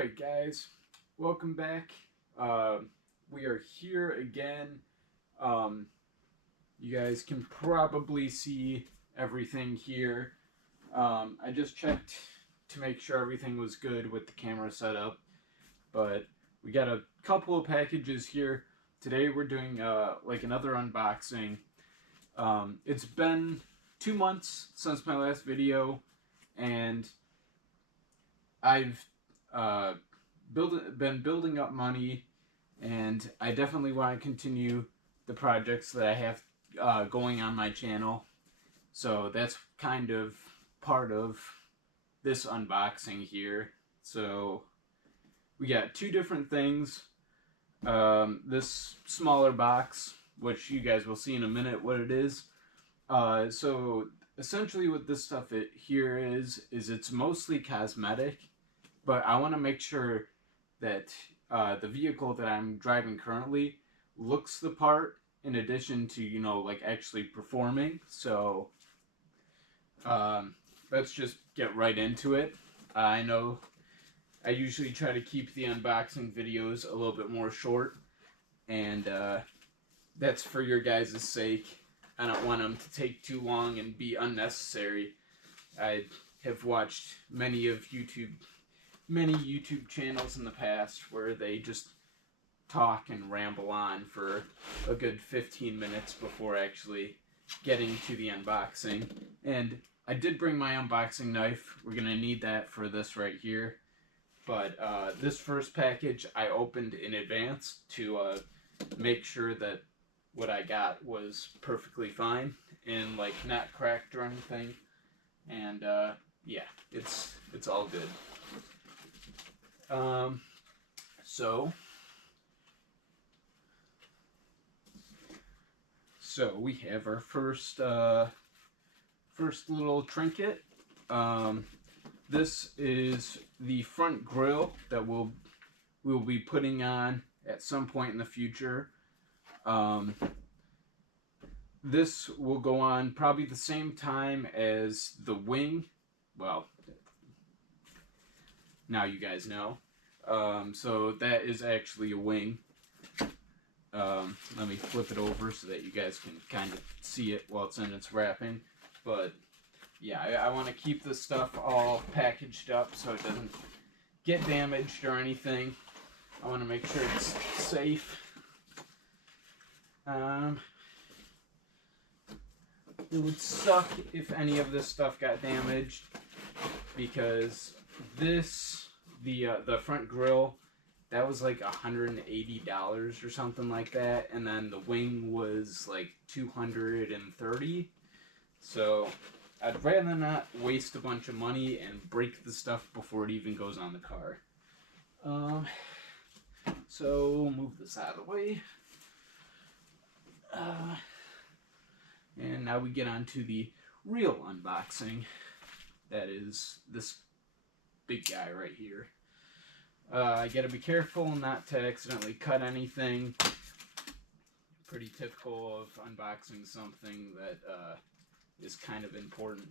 Alright guys, welcome back. We are here again. You guys can probably see everything here. I just checked to make sure everything was good with the camera setup, but we got a couple of packages here. Today we're doing like another unboxing. It's been 2 months since my last video, and I've been building up money, and I definitely want to continue the projects that I have going on my channel. So that's kind of part of this unboxing here. So we got two different things. This smaller box, which you guys will see in a minute what it is. So essentially what this stuff here is it's mostly cosmetic, but I want to make sure that the vehicle that I'm driving currently looks the part, in addition to, you know, like actually performing. So let's just get right into it. I know I usually try to keep the unboxing videos a little bit more short, and that's for your guys' sake. I don't want them to take too long and be unnecessary. I have watched many YouTube channels in the past where they just talk and ramble on for a good 15 minutes before actually getting to the unboxing. And I did bring my unboxing knife. We're gonna need that for this right here. But this first package I opened in advance to make sure that what I got was perfectly fine and like not cracked or anything. And yeah, it's all good. So we have our first little trinket. This is the front grille that we'll be putting on at some point in the future. This will go on probably the same time as the wing. Well, now you guys know. So that is actually a wing. Let me flip it over so that you guys can kind of see it while it's in its wrapping. But yeah, I want to keep this stuff all packaged up so it doesn't get damaged or anything. I want to make sure it's safe. It would suck if any of this stuff got damaged, because the front grille, that was like $180 or something like that, and then the wing was like $230. So I'd rather not waste a bunch of money and break the stuff before it even goes on the car. So move this out of the way. And now we get on to the real unboxing. That is this big guy right here. I gotta be careful not to accidentally cut anything. Pretty typical of unboxing something that is kind of important.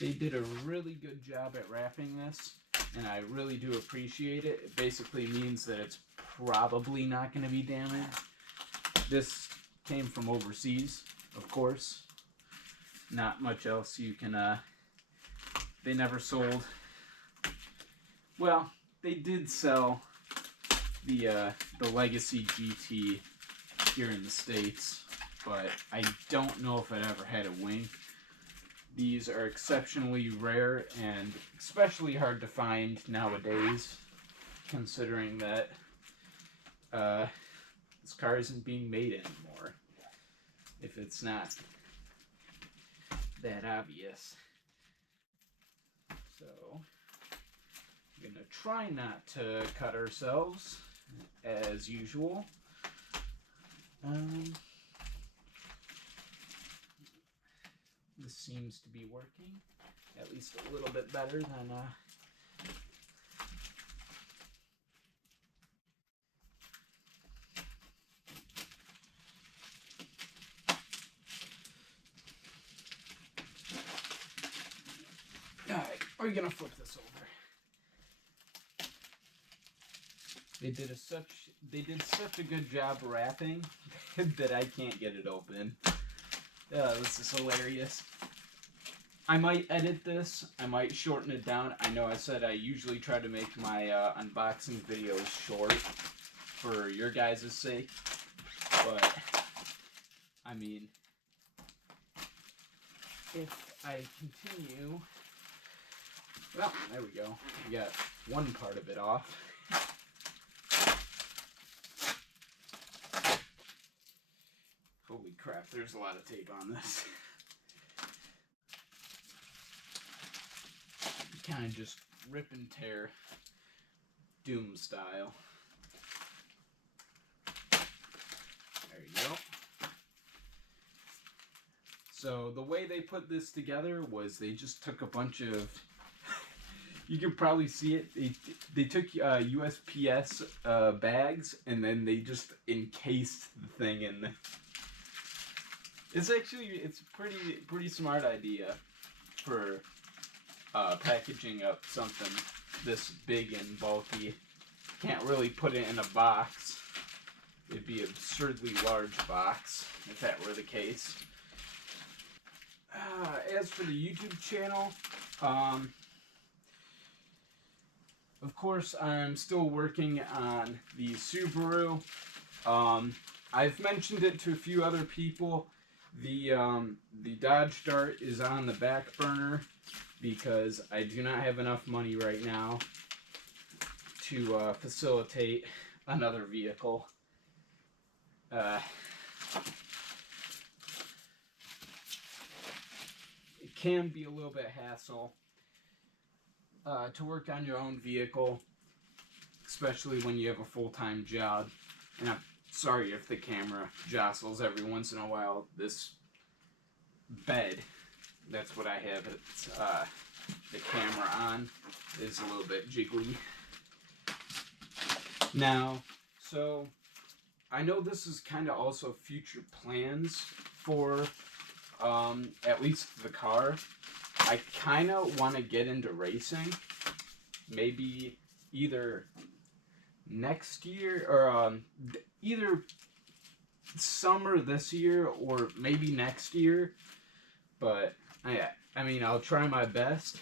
They did a really good job at wrapping this, and I really do appreciate it. It basically means that it's probably not going to be damaged. This came from overseas, of course. Not much else you can, they never sold. Well, they did sell the Legacy GT here in the States, but I don't know if it ever had a wing. These are exceptionally rare and especially hard to find nowadays, considering that this car isn't being made anymore, if it's not that obvious. So we're gonna try not to cut ourselves as usual. This seems to be working at least a little bit better than Or are you gonna flip this over? They did such a good job wrapping that I can't get it open. This is hilarious. I might edit this. I might shorten it down. I know I said I usually try to make my unboxing videos short for your guys' sake, but I mean, if I continue, well, there we go. We got one part of it off. Holy crap, there's a lot of tape on this. Kind of just rip and tear, Doom style. There you go. So the way they put this together was they just took a bunch of, you can probably see it, they took USPS bags and then they just encased the thing in the, it's a pretty smart idea for packaging up something this big and bulky. Can't really put it in a box. It'd be an absurdly large box if that were the case. As for the YouTube channel, of course I'm still working on the Subaru. I've mentioned it to a few other people. The Dodge Dart is on the back burner because I do not have enough money right now to facilitate another vehicle. It can be a little bit hassle to work on your own vehicle, especially when you have a full-time job. And I'm sorry if the camera jostles every once in a while. This bed, that's what I have the camera on, is a little bit jiggly. Now, so I know this is kind of also future plans for at least the car. I kind of want to get into racing, maybe either next year or either summer this year or maybe next year. But I mean, I'll try my best.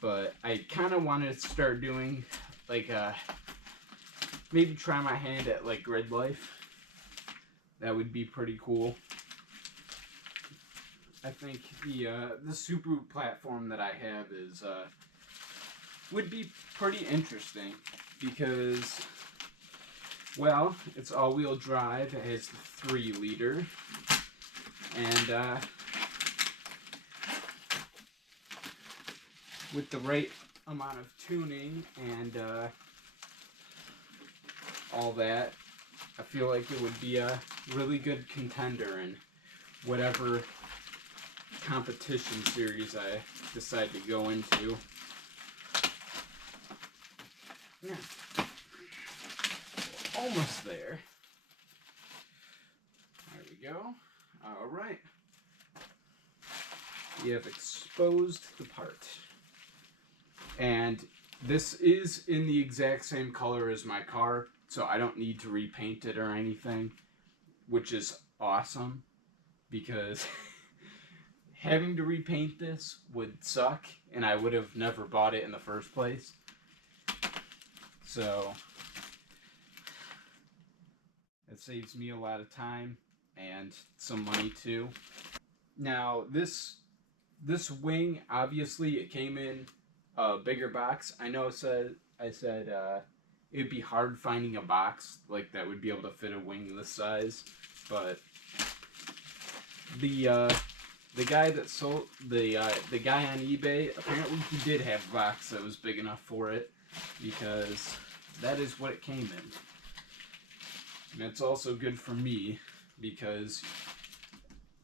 But I kind of want to start doing like maybe try my hand at like grid life. That would be pretty cool. I think the Subaru platform that I have is would be pretty interesting because, well, it's all-wheel drive. It has the 3-liter, and with the right amount of tuning and all that, I feel like it would be a really good contender in whatever competition series I decide to go into. Yeah. Almost there. There we go. Alright. We have exposed the part. And this is in the exact same color as my car, so I don't need to repaint it or anything, which is awesome, because having to repaint this would suck, and I would have never bought it in the first place. So it saves me a lot of time and some money too. Now this wing, obviously it came in a bigger box. I know I said it'd be hard finding a box like that would be able to fit a wing this size, but the guy that sold the guy on eBay, apparently he did have a box that was big enough for it, because that is what it came in. And it's also good for me because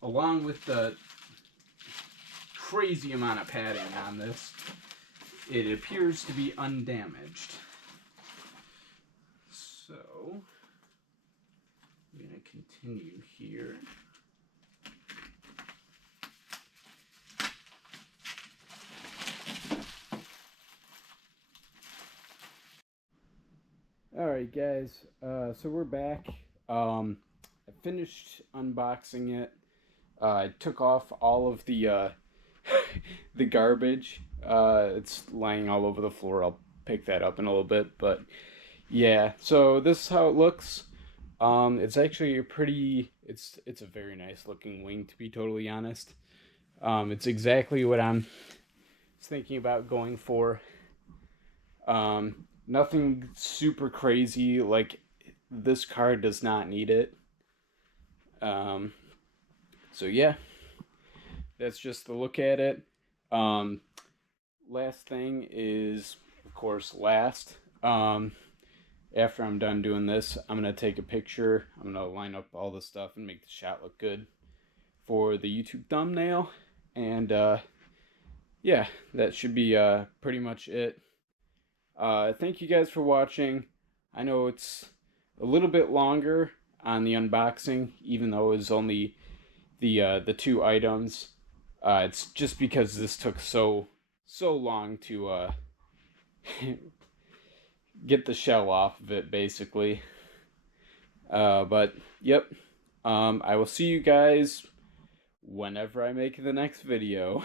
along with the crazy amount of padding on this, it appears to be undamaged. So I'm going to continue here. Alright guys, so we're back. I finished unboxing it. I took off all of the the garbage. It's lying all over the floor. I'll pick that up in a little bit, but yeah. So this is how it looks. It's actually a pretty. It's a very nice looking wing, to be totally honest. It's exactly what I'm thinking about going for. Nothing super crazy, like this car does not need it. So yeah, that's just the look at it. Last thing is, of course, after I'm done doing this, I'm gonna take a picture. I'm gonna line up all the stuff and make the shot look good for the YouTube thumbnail. And yeah, that should be pretty much it. Thank you guys for watching. I know it's a little bit longer on the unboxing, even though it was only the two items. It's just because this took so long to get the shell off of it, basically. But yep, I will see you guys whenever I make the next video.